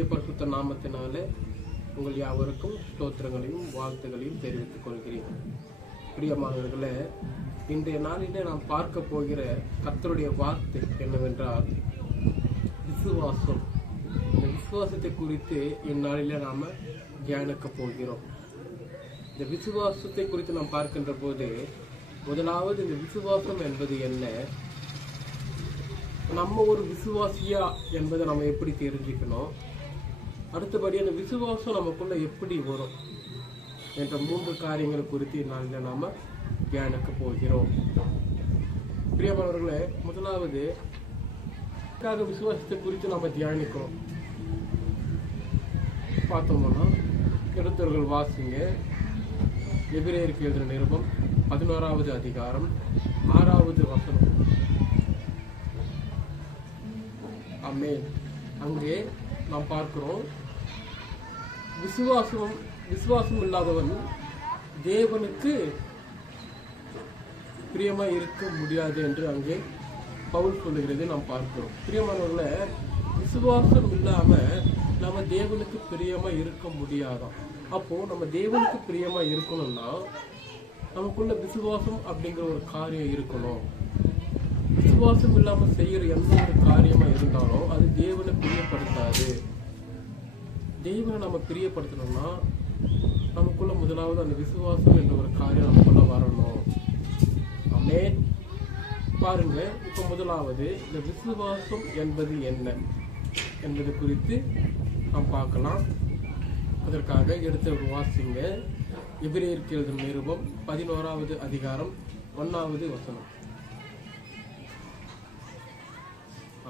கர்த்தருடைய பரிசுத்த நாமத்தினாலே உங்கள் யாவருக்கும் ஸ்தோத்திரங்களையும் வாழ்த்துகளையும் தெரிவித்துக் கொள்கிறேன். பிரியமானவர்களே, இன்றைய நாளிலே நாம் பார்க்க போகிற கர்த்தருடைய வார்த்தை என்னவென்றால் விசுவாசம். இந்த விசுவாசத்தை குறித்து இந்நாளிலே நாம் தியானிக்க போகிறோம். இந்த விசுவாசத்தை குறித்து நாம் பார்க்கின்ற போது முதலாவது இந்த விசுவாசம் என்பது என்ன, நம்ம ஒரு விசுவாசியா என்பதை நம்ம எப்படி தெரிஞ்சுக்கணும், அடுத்தபடி அந்த விசுவாசம் நமக்குள்ள எப்படி வரும் என்ற 3 காரியங்கள் குறித்து நாளில் நாம தியானிக்க போகிறோம். பிரியமானவர்களே, முதலாவது விசுவாசத்தை குறித்து நம்ம தியானிக்கிறோம். பார்த்தோம்னா எடுத்தவர்கள் வாசிங்க, எபிரேயருக்கு எழுதின நிருபம் 11வது அதிகாரம் 6வது வசனம். ஆமென். அங்கே நாம் பார்க்கிறோம், விசுவாசம் இல்லாதவன் தேவனுக்கு பிரியமா இருக்க முடியாது என்று அங்கே பவுல் சொல்லுகிறது நாம் பார்க்கிறோம். பிரியமானவர்கள, விசுவாசம் இல்லாம நம்ம தேவனுக்கு பிரியமா இருக்க முடியாதான். அப்போ நம்ம தேவனுக்கு பிரியமா இருக்கணும்னா நமக்குள்ள விசுவாசம் அப்படிங்கிற ஒரு காரியம் இருக்கணும். விசுவாசம் இல்லாம செய்யற எந்த ஒரு காரியமா இருந்தாலும் அது தேவனை பிரியப்படுத்தாது. தேவனை நம்ம பிரியப்படுத்தணும்னா நமக்குள்ள முதலாவது அந்த விசுவாசம் என்ற ஒரு காரியம் நமக்குள்ள வரணும். ஆமென். பாருங்க, இப்ப முதலாவது இந்த விசுவாசம் என்பது என்ன என்பது குறித்து நாம் பார்க்கலாம். அதற்காக எடுத்து வாசிங்க, எபிரேயருக்கு எழுதின நிருபம் 11வது அதிகாரம் 1வது வசனம்.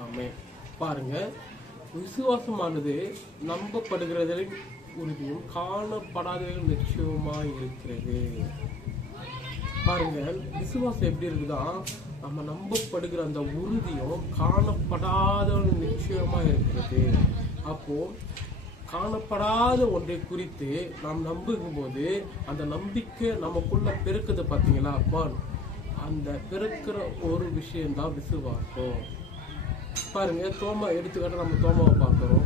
ஆமென். பாருங்க, விசுவாசமானது நம்பப்படுகிறதின் உறுதியும் காணப்படாதவர்கள் நிச்சயமாய் இருக்கிறது. பாருங்க, விசுவாசம் எப்படி இருக்குதா, நம்ம நம்பப்படுகிற அந்த உறுதியும் காணப்படாதவர்கள் நிச்சயமா இருக்கிறது. அப்போ காணப்படாத ஒன்றை குறித்து நாம் நம்புகும் போது அந்த நம்பிக்கை நமக்குள்ள பிறக்குது. பார்த்தீங்களா? அப்போ அந்த பிறக்கிற ஒரு விஷயம்தான் விசுவாசம். பாருங்க, தோமா எடுத்துக்கிட்ட நம்ம தோமாவை பார்க்குறோம்.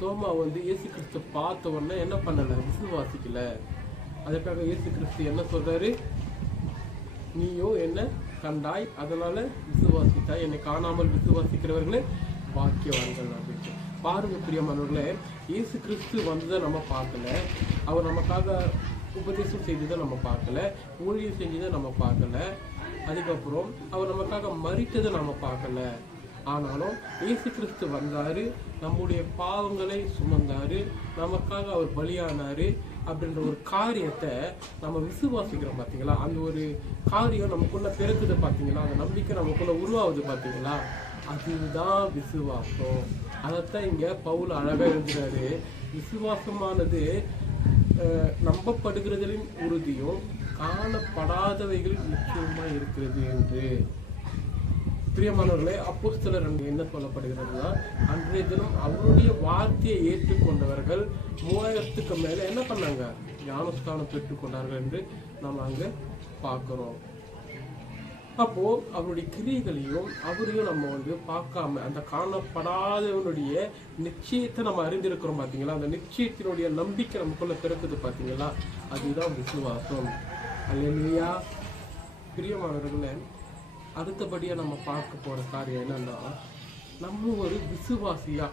தோமா இயேசு கிறிஸ்து பார்த்த உடனே என்ன பண்ணல, விசுவாசிக்கல. அதற்காக இயேசு கிறிஸ்து என்ன சொல்றாரு, நீயோ என்ன கண்டாய், அதனால விசுவாசித்தாய், என்னை காணாமல் விசுவாசிக்கிறவர்களே பாக்கியவான்கள் அப்படின்னு. பாருங்க பிரியமானவர்களே, இயேசு கிறிஸ்து வந்ததை நம்ம பார்க்கல, அவர் நமக்காக உபதேசம் செய்ததை நம்ம பார்க்கல, ஊழியம் செஞ்சதை நம்ம பார்க்கல, அதுக்கப்புறம் அவர் நமக்காக மரித்ததை நம்ம பார்க்கல. ஆனாலும் இயேசு கிறிஸ்து வந்தாரு, நம்முடைய பாவங்களை சுமந்தாரு, நமக்காக அவர் பலியானாரு அப்படின்ற ஒரு காரியத்தை நம்ம விசுவாசிக்கிறோம். பார்த்தீங்களா? அந்த ஒரு காரியம் நமக்குள்ள பிறக்குது. பார்த்தீங்களா? அந்த நம்பிக்கை நமக்குள்ள உருவாகுது. பார்த்தீங்களா? அதுதான் விசுவாசம். அதைத்தான் இங்க பவுல் அழகா எழுதுறாரு, விசுவாசமானது நம்பப்படுகிறதின் உறுதியும் காணப்படாதவைகள் நிச்சயமா இருக்கிறது என்று. பிரியமானவர்களே, அப்போஸ்தலர் என்ன சொல்லப்படுகிறதுனா, அன்றைய தினம் அவருடைய வார்த்தையை ஏற்றுக்கொண்டவர்கள் 3000க்கு மேல என்ன பண்ணாங்க, ஞானஸ்தானம் பெற்றுக்கொண்டார்கள் என்று நாம் அங்க பார்க்கிறோம். அப்போ அவருடைய கிரியைகளையும் அவரையும் நம்ம பார்க்காம அந்த காணப்படாதவனுடைய நிச்சயத்தை நம்ம அறிந்திருக்கிறோம். பார்த்தீங்களா? அந்த நிச்சயத்தினுடைய நம்பிக்கை நமக்குள்ள பிறக்குது. பார்த்தீங்களா? அதுதான் விசுவாசம். அல்லேலூயா. பிரியமானவர்களே, அடுத்தபடியா நம்ம பார்க்க போற காரியம் என்னன்னா, நம்ம ஒரு விசுவாசியா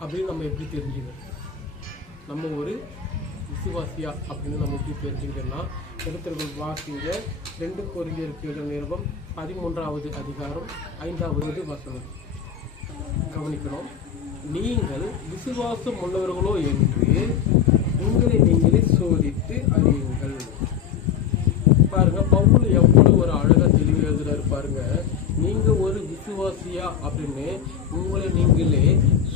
அப்படின்னு நம்ம எப்படி தெரிஞ்சுக்கணும், நம்ம ஒரு விசுவாசியா அப்படின்னு நம்ம எப்படி தெரிஞ்சுக்கிறோம்னா, எடுத்தவர்கள் வாசிங்க, 2 கொரிந்தியருக்கு எழுதின நிருபம் 13வது அதிகாரம் 5வது வசனம். கவனிக்கணும், நீங்கள் விசுவாசம் உள்ளவர்களோ என்று உங்களை நீங்களே சோதித்து அறியுங்கள். பாருங்க, பவுல் எவ்வளவு ஒரு அழகா தெளிவு எழுதுறாரு பாருங்க. நீங்க ஒரு விசுவாசியா அப்படின்னு உங்களை நீங்களே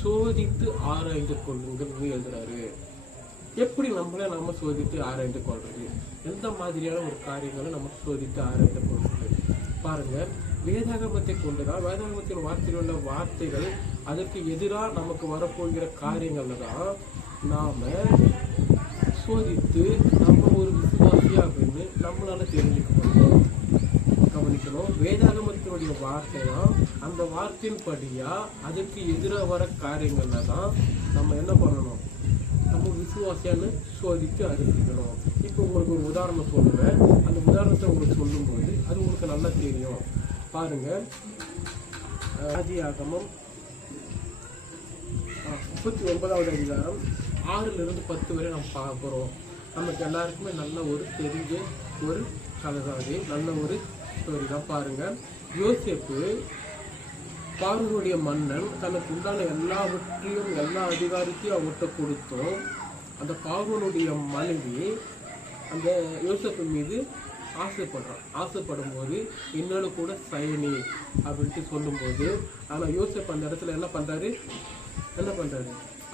சோதித்து ஆராய்ந்து கொள்ளுங்கள் எழுதுறாரு. எப்படி நம்மளை நம்ம சோதித்து ஆராய்ந்து கொள்றது, எந்த மாதிரியான ஒரு காரியங்களை நம்ம சோதித்து ஆராய்ந்து கொள்றது. பாருங்க, வேதாகமத்தை கொண்டுதான், வேதாகமத்தின் வார்த்தையில் உள்ள வார்த்தைகள் அதற்கு எதிராக நமக்கு வரப்போகிற காரியங்கள்ல தான் நாம சோதித்து நம்ம ஒரு விசுவாசியா அப்படின்னு நம்மளால தெரிஞ்சுக்க முடியும். கவனிக்கணும், வேதாகமத்தினுடைய வார்த்தை தான், அந்த வார்த்தையின்படியா அதுக்கு எதிராக வர காரியங்கள்ல தான் நம்ம என்ன பண்ணணும், நம்ம விசுவாசியான்னு சோதித்து அறிவிக்கணும். இப்போ உங்களுக்கு ஒரு உதாரணம் சொல்லுவேன். அந்த உதாரணத்தை உங்களுக்கு சொல்லும்போது அது உங்களுக்கு நல்லா தெரியும். பாருங்க, ஆதியாகமம் 39வது அதிகாரம் 6லிருந்து 10 வரை நம்ம பார்க்குறோம். நமக்கு எல்லாருக்குமே நல்ல ஒரு தெரிஞ்ச ஒரு கதை தான், அது நல்ல ஒரு ஸ்டோரி தான். பாருங்க, யோசேப்பு பார்வோனுடைய மன்னன் தனக்கு உண்டான எல்லாவற்றையும் எல்லா அதிகாரத்தையும் அவர்கிட்ட கொடுத்தோம். அந்த பார்வோனுடைய மனைவி அந்த யோசேப்பு மீது ஆசைப்படும் போது என்னோட கூட சயனி அப்படின்ட்டு சொல்லும்போது, ஆனால் யோசேப்பு அந்த இடத்துல என்ன பண்றாரு,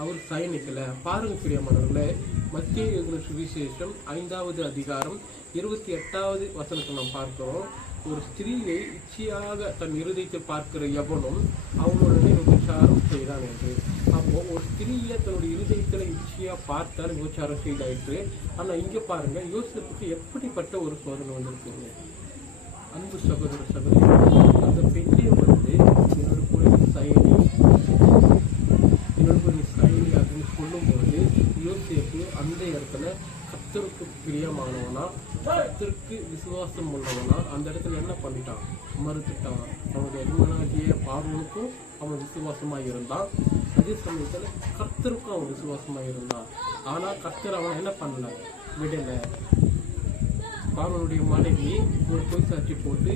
அவர் சயனிக்கல. பாருங்க பிரியமானவர்களே, மத்திய எழுதின சுவிசேஷம் 5வது அதிகாரம் 28வது வசனத்தை நாம் பார்க்கிறோம். ஒரு ஸ்திரீயை இச்சையாக தன் இருதயத்தை பார்க்கிற எவனும் அவனுடனே விபச்சாரம் செய்தான் என்று. அப்போ ஒரு ஸ்திரீயை தன்னுடைய இருதயத்துல இச்சையா பார்த்தால் விபச்சாரம் செய்தாயிற்று. ஆனா இங்க பாருங்க, யோசேப்புக்கு எப்படிப்பட்ட ஒரு சோதனை வந்திருக்குங்க. அன்பு சகோதர சகோதரி, அந்த பெண்ணை வந்து என்னோட கூட சயனி அப்படின்னு சொல்லும்போது யோசேப்பு அந்த இடத்துல கர்த்தருக்கு பிரியமானவனா, கர்த்தருக்கு விசுவாசம் உள்ளவனா அந்த இடத்துல என்ன பண்ணிட்டான், மறுத்துட்டான். அவனுடைய எஜமானாகிய பார்வோனுக்கும் அவன் விசுவாசமா இருந்தான், அதே சமயத்துல கர்த்தருக்கும் அவன் விசுவாசமா இருந்தான். ஆனா கர்த்தர் அவன் என்ன பண்ணல, விடல. பார்வோனுடைய மனைவி ஒரு பொய் சாட்சி போட்டு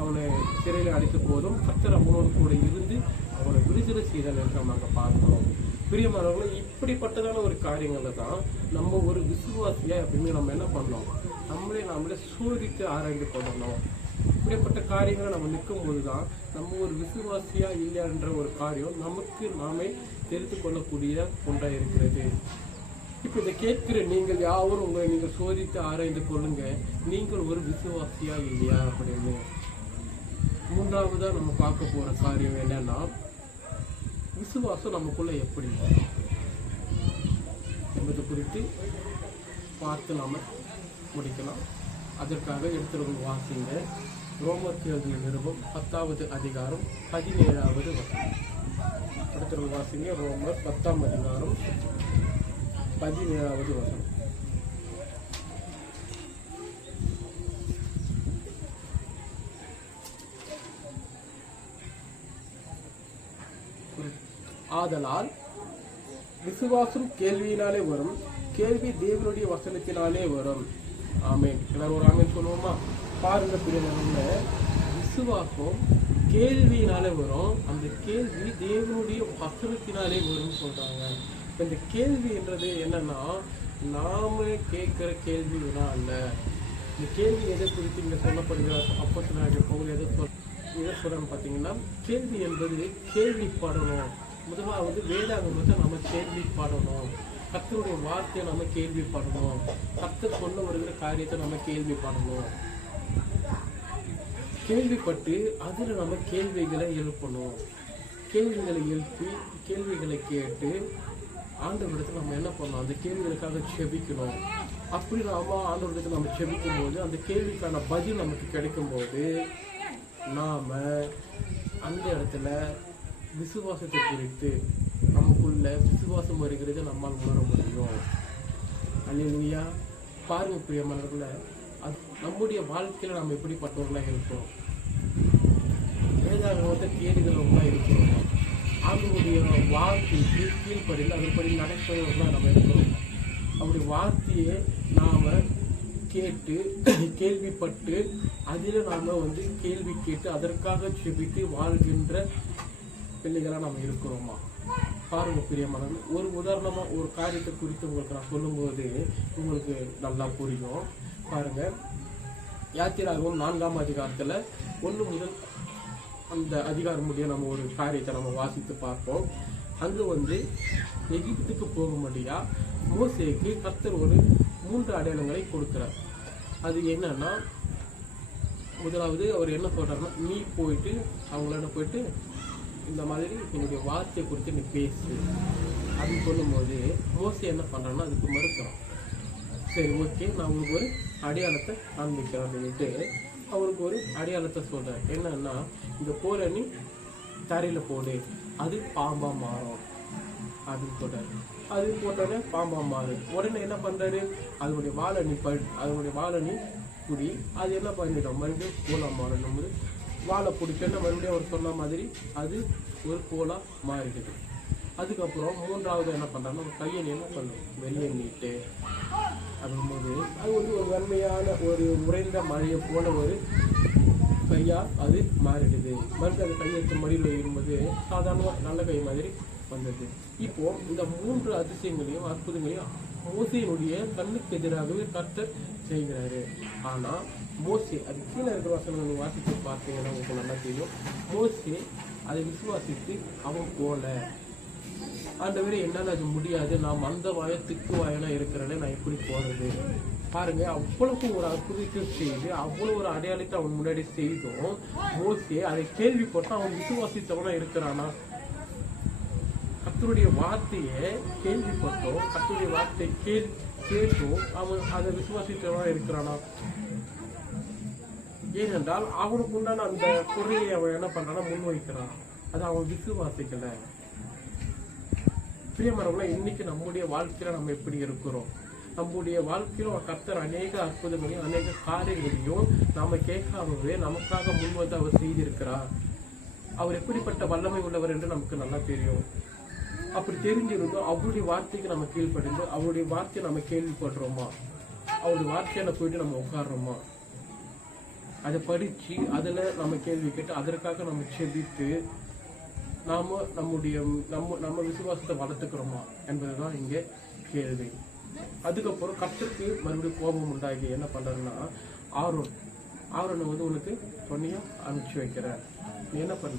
அவனை சிறையில் அடைத்த போதும் கர்த்தர் அவனோடு கூட இருந்து அவனை விடுதலை செய்தால் என்று நாங்க பார்க்கிறோம். பிரியமானவர்களை, இப்படிப்பட்டதான ஒரு காரியங்கள்ல தான் நம்ம ஒரு விசுவாசியா எப்பயுமே நம்ம என்ன பண்ணோம், நம்மளே சோதித்து ஆராய்ந்து கொள்ளணும். இப்படிப்பட்ட காரியங்களை நம்ம நிற்கும் போதுதான் நம்ம ஒரு விசுவாசியா இல்லையான்ற ஒரு காரியம் நமக்கு நாமே தெரிந்து கொள்ளக்கூடிய ஒன்றா இருக்கிறது. இப்ப இதை கேட்கிற நீங்கள் யாரும் உங்களை நீங்கள் சோதித்து ஆராய்ந்து கொள்ளுங்க, நீங்கள் ஒரு விசுவாசியா இல்லையா அப்படின்னு. மூன்றாவதா நம்ம பார்க்க போற காரியம் என்னன்னா, விசுவாசம் நமக்குள்ள எப்படி என்பது குறித்து பார்த்து நாம முடிக்கலாம். அதற்காக எடுத்துருவோம், வாசிங்க ரோமருக்கு எழுதிய நிருபம் 10வது அதிகாரம் 17வது வசனம். எடுத்துருவோம், வாசிங்க ரோமர் 10ஆம் அதிகாரம் 17வது வசனம். ஆதலால் விசுவாசம் கேள்வியினாலே வரும், கேள்வி தேவனுடைய வசனத்தினாலே வரும். ஆமேன். எல்லாரும் ஒரு ஆமேன் சொல்லுவோமா? பாருங்க பிரியமானவர்களே, விசுவாசம் கேள்வியினாலே வரும், அந்த கேள்வி தேவனுடைய வசனத்தினாலே வரும் சொல்றாங்க. இந்த கேள்வி என்றது என்னன்னா, நாம கேட்கிற கேள்வி வினா அல்ல. இந்த கேள்வி எதை குறித்து இங்க சொல்லப்படுகிறார் அப்போஸ்தலனாகிய பவுல் எதை சொல்றன்னு பார்த்தீங்கன்னா, கேள்வி என்பது கேள்விப்படணும். முதலாவது வேதாகமத்தை நம்ம கேள்விப்படணும், கர்த்தருடைய வார்த்தையை நம்ம கேள்விப்படணும், கர்த்தர் சொல்ல வருகிற காரியத்தை நம்ம கேள்விப்படணும். கேள்விப்பட்டு அதுல நம்ம கேள்விகளை எழுப்பணும். கேள்விகளை எழுப்பி கேள்விகளை கேட்டு ஆண்டவரிடத்துல நம்ம என்ன பண்ணணும், அந்த கேள்விகளுக்காக செபிக்கணும். அப்படி நாம ஆண்டவரிடத்துல நம்ம செபிக்கும் போது அந்த கேள்விக்கான பதில் நமக்கு கிடைக்கும் போது நாம அந்த இடத்துல விசுவாசத்தை குறித்து நமக்குள்ள விசுவாசம் வருகிறது நம்மால் உணர முடியும். அல்லேலூயா. பாருங்க பிரியமானவர்களே, அது நம்முடைய வாழ்க்கையில நம்ம எப்படிப்பட்டவர்களா இருக்கிறோம், வேதாகமத்தை தேடுகிறவர்களா இருக்கிறோம், அவங்களுடைய வார்த்தைக்கு கீழ்ப்படியில் அதன்படி நடக்கிறவர்களா நம்ம இருக்கிறோம். அவருடைய வார்த்தையை நாம கேட்டு கேள்விப்பட்டு அதில் நாம கேள்வி கேட்டு அதற்காக செபித்து வாழ்கின்ற பிள்ளைகளா நம்ம இருக்கிறோமா? பாருங்க பிரியமானது, ஒரு உதாரணமா ஒரு காரியத்தை குறித்து உங்களுக்கு நான் சொல்லும்போது உங்களுக்கு நல்லா புரியும். பாருங்க, யாத்திராகமம் 4ஆம் அதிகாரத்துல 1 முதல் அந்த அதிகாரம் முடிய நம்ம ஒரு காரியத்தை நம்ம வாசித்து பார்ப்போம். அங்கு எகிப்துக்கு போகும்படியா மோசேக்கு கர்த்தர் ஒரு 3 அடையாளங்களை கொடுக்கிறார். அது என்னன்னா, முதலாவது அவர் என்ன சொல்றாருன்னா, நீ போயிட்டு அவங்களோட போயிட்டு இந்த மாதிரி என்னுடைய வார்த்தையை குறித்து நீ பேசு அப்படின்னு சொல்லும்போது மோசே என்ன பண்றான்னா அதுக்கு மறுக்கிறான். சரி, ஓகே, நான் உங்களுக்கு ஒரு அடையாளத்தை காண்பிக்கிறேன் அப்படின்ட்டு அவருக்கு ஒரு அடையாளத்தை சொல்றேன். என்னன்னா, இந்த போரை நீ தரையில போடு, அது பாம்பா மாறும் அப்படின்னு சொல்றாரு. அது போட்டோடனே பாம்பா மாறு. உடனே என்ன பண்றாரு, அதனுடைய வாழை நீ புடி, அது என்ன பண்ணிடும், மறுபடியும் கோலா மாறணும். வாழை பிடிச்சோன்னா மறுபடியும் அவர் சொன்ன மாதிரி அது ஒரு கோலா மாறிடுது. அதுக்கப்புறம் மூன்றாவது என்ன பண்றாங்கன்னா, கையை என்ன பண்ணும், வெளியே நீட்டு அப்படிங்கும்போது அது வந்து ஒரு வெண்மையான ஒரு உறைந்த மழையை போல ஒரு கையா அது மாறிடுது. மறுபடியும் அந்த கையெழுத்து மடியில் வைக்கும்போது சாதாரண நல்ல கை மாதிரி வந்தது. இப்போ இந்த 3 அதிசயங்களையும் அற்புதங்களையும் மோசையினுடைய கண்ணுக்கு எதிராகவே கர்த்தர் செய்கிறாரு. ஆனா மோசே, அது கீழே இருக்கிற வசனங்களை வாசித்து பார்த்தீங்கன்னா உங்களுக்கு நல்லா தெரியும். மோசே அதை விசுவாசித்து அவன் போல, ஆண்டவரே என்னால் அது முடியாது, நான் அந்த வாயத்துக்கு வாயனா இருக்கிறேன்னு நான் எப்படி போறது. பாருங்க, அவ்வளவு ஒரு அற்புதத்தை செய்து அவ்வளவு ஒரு அடையாளத்தை அவன் முன்னாடி செய்தும் மோசே அதை கேள்விப்பட்டு அவன் விசுவாசித்தவனா இருக்கிறானா? கர்த்தருடைய வார்த்தையை கேள்விப்பட்டோம், கர்த்தருடைய வார்த்தை கேட்டும் அவன் அதை விசுவாசித்தவனா இருக்கிறானா? ஏனென்றால் அவனுக்கு உண்டான அந்த குறையை அவன் என்ன பண்றானா, முன்வைக்கிறான். அது அவன் விசுவாசிக்கல. பிரியமானவர்களே, இன்னைக்கு நம்முடைய வாழ்க்கையில நம்ம எப்படி இருக்கிறோம்? நம்முடைய வாழ்க்கையில கர்த்தர் அநேக அற்புதங்களையும் அநேக காரியங்களையும் நாம கேட்காமவே நமக்காக முன்வந்து அவர் செய்திருக்கிறார். அவர் எப்படிப்பட்ட வல்லமை உள்ளவர் என்று நமக்கு நல்லா தெரியும். அப்படி தெரிஞ்சிருந்தோம் அவருடைய வார்த்தைக்கு நம்ம கீழ்ப்படிந்து அவருடைய வார்த்தையை நம்ம கேள்விப்படுறோமா, அவருடைய வார்த்தையில போயிட்டு நம்ம உட்காடுறோமா, அதை படிச்சு அதுல நம்ம கேள்வி கேட்டு அதற்காக நம்ம செபித்து நாம நம்ம விசுவாசத்தை வளர்த்துக்கிறோமா என்பதுதான் இங்க கேள்வி. அதுக்கப்புறம் கர்த்தருக்கு மறுபடியும் கோபம் உண்டாகி என்ன பண்றாருன்னா, ஆரோனை வந்து உனக்கு பொண்ணியா அனுப்பிச்சு வைக்கிற, நீ என்ன பண்ண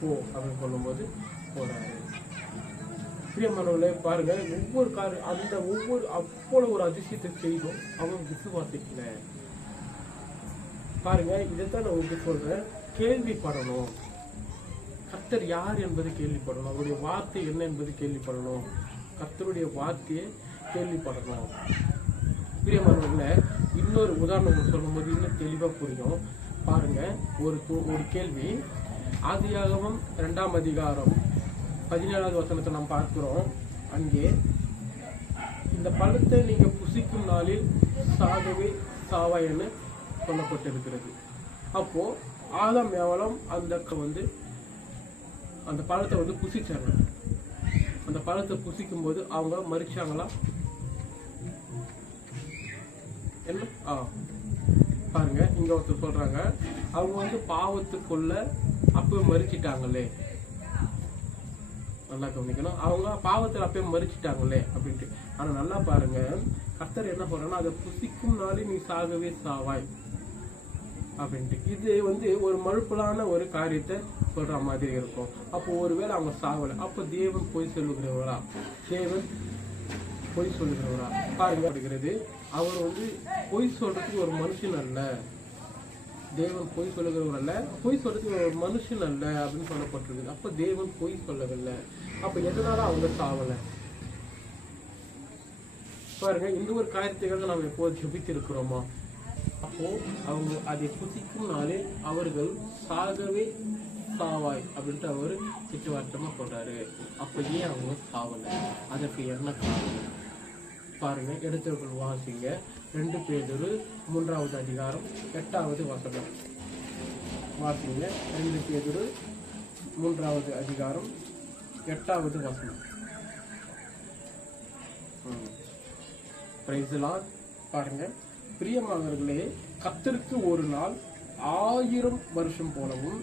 போ அப்படின்னு சொல்லும்போது போறாரு. பிரியமானவர்களே, பாருங்க, ஒவ்வொரு அவ்வளவு ஒரு அதிசயத்தை செய்தும் அவன் விசுவாசிக்கல. பாருங்க, இதைத்தான் நான் உங்களுக்கு சொல்றேன், கேள்விப்படணும். கர்த்தர் யார் என்பது கேள்விப்படணும், அவருடைய வார்த்தை என்ன என்பது கேள்விப்படணும், கர்த்தருடைய வார்த்தையை கேள்விப்படணும். பிரியமானவர்களே, இன்னொரு உதாரணம் சொல்லும்போது இன்னும் தெளிவா புரியும். பாருங்க, ஒரு கேள்வி. ஆதியாகமம் 2ஆம் அதிகாரம் 17வது வசனத்தை நாம் பார்க்கிறோம். அங்கே இந்த பழத்தை நீங்க புசிக்கும் நாளில் சாகவே சாவாய்ன்னு சொல்லப்பட்டிருக்கிறது. அப்போ ஆதாம் ஏவலம் அந்த பழத்தை வந்து புசிச்சாங்க. அந்த பழத்தை புசிக்கும் போது அவங்க மரிச்சாங்களா? என்ன பாருங்க, இங்க ஒருத்தர் சொல்றாங்க, அவங்க வந்து பாவத்துக்குள்ள அப்ப மரிச்சிட்டாங்களே. நல்லா கவனிக்கணும், அவங்க பாவத்தில் அப்பயே மரிச்சிட்டாங்களே அப்படின்ட்டு. ஆனா நல்லா பாருங்க, கர்த்தர் என்ன சொல்றேன்னா, அதை புசிக்கும் நாளே நீ சாகவே சாவாய் அப்படின்ட்டு. இது வந்து ஒரு மழுப்பலான ஒரு காரியத்தை சொல்ற மாதிரி இருக்கும். அப்போ ஒருவேளை அவங்க சாவலை, அப்போ தேவன் பொய் சொல்லுகிறவரா? தேவன் பொய் சொல்லுகிறவரா? பாருங்க, அவர் வந்து பொய் சொல்றதுக்கு ஒரு மனுஷன் அல்ல. தேவன் பொய் சொல்லுகிறவர் அல்ல, பொய் சொல்றதுக்கு ஒரு மனுஷன் அல்ல அப்படின்னு சொல்லப்பட்டிருக்கு. அப்ப தேவன் பொய் சொல்லவில்லை. அப்ப எதனால அவங்க சாவலை? பாருங்க, இந்த ஒரு காரியத்துக்காக நாம் எப்போது ஜெபித்து இருக்கிறோமா? அப்போ அவங்க அதை புசிக்கும் நாளே அவர்கள் சாகவே சாவாய் அப்படின்ட்டு அவரு திட்டவாட்டமா சொல்றாரு. அப்ப ஏன் அவங்க சாவலை? அதற்கு என்ன காரணம்? பாருங்க, எடுத்தவர்கள் வாசிங்க. 2 பேதுரு 3ஆவது அதிகாரம் 8வது வசனம் வாசிங்க. 2 பேதுரு 3ஆவது அதிகாரம் 8வது வசனம். Praise the Lord. பாருங்க, பிரியமானவர்களே, கர்த்தருக்கு ஒரு நாள் 1000 வருஷம் போலவும்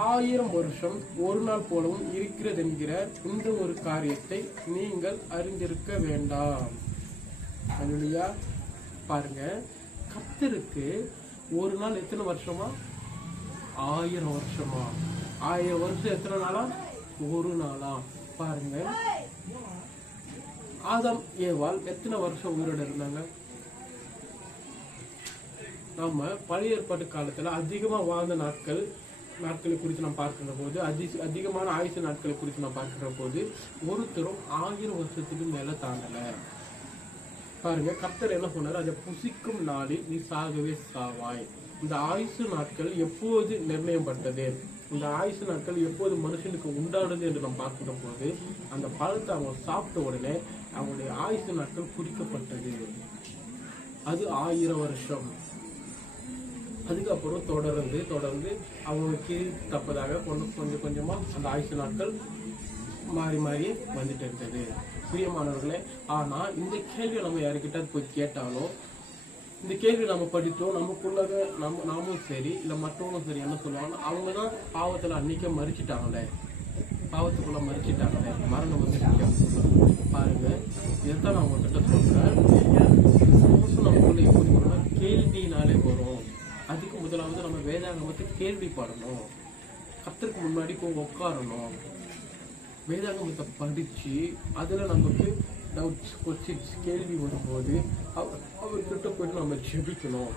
1000 வருஷம் ஒரு நாள் போலவும் இருக்கிறது என்கிற இந்த ஒரு காரியத்தை நீங்கள் அறிந்திருக்க வேண்டாம். அல்லேலூயா. பாருங்க, கர்த்தருக்கு ஒரு நாள் எத்தனை வருஷமா? 1000 வருஷமா? 1000 வருஷம் எத்தனை நாளா? ஒரு நாளா? பாருங்க, ஆதாம் ஏவாள் எத்தனை வருஷம் உயிரோட இருந்தாங்க? நம்ம பழைய ஏற்பாட்டு காலத்துல அதிகமா வாழ்ந்த நாட்களை குறித்து நாம் பார்க்கிற போது, அதிகமான ஆயுசு நாட்களை குறித்து நாம் பார்க்கிற போது ஒருத்தரும் 1000 வருஷத்துக்கு மேல தாண்டல. பாருங்க, கர்த்தர் என்ன சொன்னாரு? அதை புசிக்கும் நாளில் நீ சாகவே சாவாய். இந்த ஆயுசு நாட்கள் எப்போது நிர்ணயம் பட்டது? இந்த ஆயுசு நாட்கள் எப்போது மனுஷனுக்கு உண்டானது என்று நாம் பார்க்கிற போது அந்த பழத்தை அவங்க சாப்பிட்ட உடனே அவங்களுடைய ஆயுசு நாட்கள் குறிக்கப்பட்டது. அது 1000 வருஷம். அதுக்கப்புறம் தொடர்ந்து அவங்களுக்கு தப்பதாக கொஞ்சம் கொஞ்சமா அந்த ஆயுசு நாட்கள் மாறி மாறி வந்துட்டு இருந்தது. பிரியமானவர்களே, ஆனா இந்த கேள்வியை நம்ம யாருக்கிட்ட போய் கேட்டாலும், இந்த கேள்வி நம்ம படித்தோம், நமக்குள்ளாக நாமும் சரி இல்லை மற்றவங்களும் சரி என்ன சொல்லுவாங்கன்னா, அவங்க தான் பாவத்துல அன்னைக்கே மறிச்சிட்டாங்களே, பாவத்துக்குள்ள மறிச்சிட்டாங்களே, மரணம் வந்து பாருங்க. இதைத்தான் நான் உங்ககிட்ட சொல்றேன். நமக்குள்ள எப்படி வரும்னா கேள்வினாலே வரும். அதுக்கு முதலாவது நம்ம வேதாகமத்தை கேள்விப்படணும், கர்த்தருக்கு முன்னாடி போய் உட்காரணும், வேதாகமத்தை படிச்சு அதுல நமக்கு டவுட்ஸ் கொஸ்டின்ஸ் கேள்வி வரும்போது அவர்கிட்ட போயிட்டு நம்ம ஜெபிக்கணும்.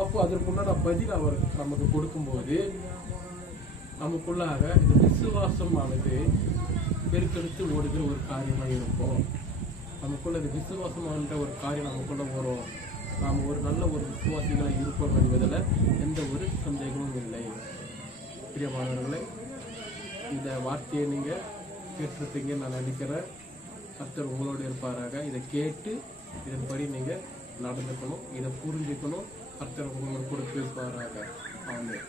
அப்போ அதற்கு முன்னாடி பதில் அவர் நமக்கு கொடுக்கும்போது நமக்குள்ளாக இந்த விசுவாசமானது பெருக்கெடுத்து ஓடுகிற ஒரு காரியமாக இருக்கும். நமக்குள்ள இந்த விசுவாசமான ஒரு காரியம் நமக்குள்ள வரும். நாம் ஒரு நல்ல ஒரு விசுவாசிகளாக இருப்போம் என்பதில் எந்த ஒரு சந்தேகமும் இல்லை. பிரியமானவர்களே, இந்த வார்த்தையை நீங்கள் கேட்டிருப்பீங்க நான் நினைக்கிறேன். கர்த்தர் உங்களோடு இருப்பாராக. இதை கேட்டு இதன்படி நீங்கள் நடந்துக்கணும், இதை புரிஞ்சுக்கணும். கர்த்தர் உங்களோட கூட பேசுவாராக. ஆமென்.